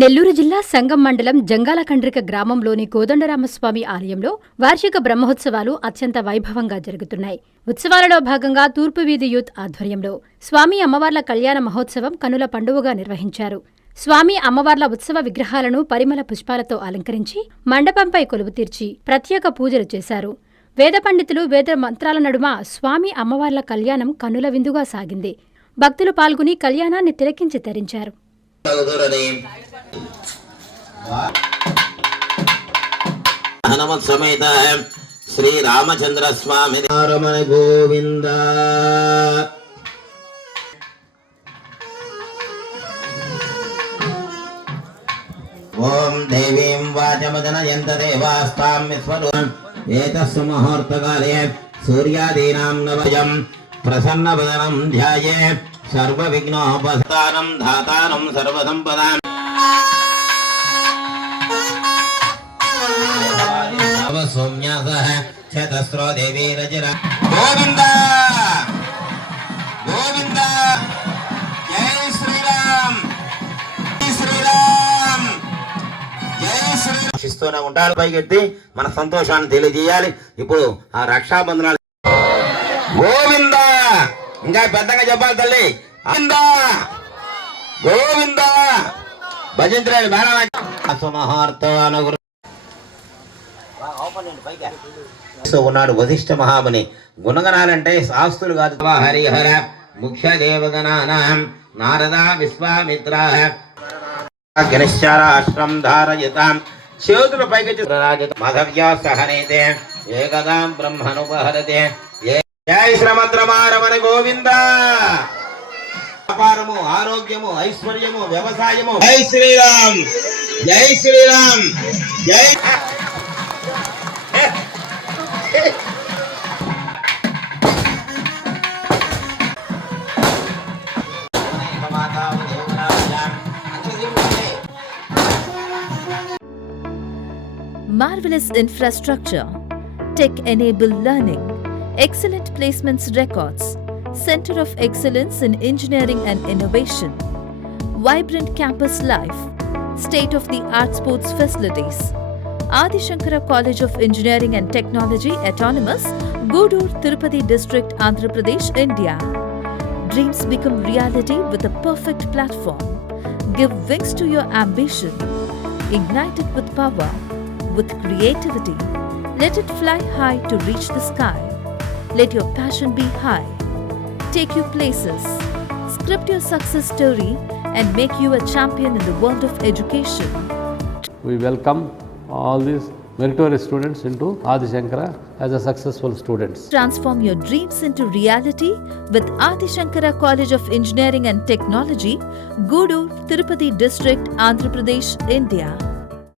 నెల్లూరు జిల్లా సంగం మండలం జంగాలకండ్రిక గ్రామంలోని కోదండరామస్వామి ఆలయంలో వార్షిక బ్రహ్మోత్సవాలు అత్యంత వైభవంగా జరుగుతున్నాయి. ఉత్సవాలలో భాగంగా తూర్పు వీధి యూత్ ఆధ్వర్యంలో స్వామి అమ్మవార్ల కళ్యాణ మహోత్సవం కనుల పండువగా నిర్వహించారు. స్వామి అమ్మవార్ల ఉత్సవ విగ్రహాలను పరిమళ పుష్పాలతో అలంకరించి మండపంపై కొలువు తీర్చి ప్రత్యేక పూజలు చేశారు. వేద పండితులు వేద మంత్రాల నడుమ స్వామి అమ్మవార్ల కళ్యాణం కనుల విందుగా సాగింది. భక్తులు పాల్గొని కళ్యాణాన్ని తిలకించి తరించారు. హనుమత్ సమేత శ్రీ రామచంద్ర స్వామి రమణ గోవింద. ఓం దేవీం వాచమదనయంత దేవాస్తాం విశ్వరూపం ఏతస్సు ముహూర్తకాలే సూర్యాదీనాం నవయం ప్రసన్నవదనం ధ్యాయే సర్వవిఘ్నోపస్థానం ధాతారం సర్వసంపదాం. సౌమ్యాసః చతస్రో దేవీ రజర గోవింద గోవింద. జై శ్రీరామ్ జై శ్రీరామ్ జై శ్రీరామ్. శిస్తూనే ఉంటారు. పైకెత్తి మన సంతోషాన్ని తెలియజేయాలి. ఇప్పుడు ఆ రక్షాబంధనాలు గోవింద ఇంకా పెద్దగా చెప్పాలి తల్లి. గోవింద గోవింద భజంత్రాలు ఉన్నాడు వశిష్ఠ మహాముని. గుణగణాలంటే శాస్త్రులు కాదు. హరిహర ముఖ్య దేవగణానాం నారద విశ్వామిత్ర గణేశ్వరాశ్రం ధారయతాం. చేతులు పైకి మధవ్యా సహనేతే ఏకదాం బ్రహ్మనుపహరతే. జై శ్రీమద్రమారమణ గోవింద. వ్యాపారము, ఆరోగ్యము, ఐశ్వర్యము, వ్యవసాయము. జై శ్రీరామ్ జై శ్రీరామ్ జై. Marvelous infrastructure, tech-enabled learning, excellent placements records, Center of Excellence in Engineering and Innovation, vibrant campus life, state-of-the-art sports facilities. Adi Shankara College of Engineering and Technology Autonomous, Gudur, Tirupati District, Andhra Pradesh, India. Dreams become reality with a perfect platform. Give wings to your ambition. Ignite it with power, with creativity. Let it fly high to reach the sky. Let your passion be high. Take you places. Script your success story and make you a champion in the world of education. We welcome all these meritorious students into Adi Shankara as a successful students. Transform your dreams into reality with Adi Shankara College of Engineering and Technology, Gudur, Tirupati District, Andhra Pradesh, India.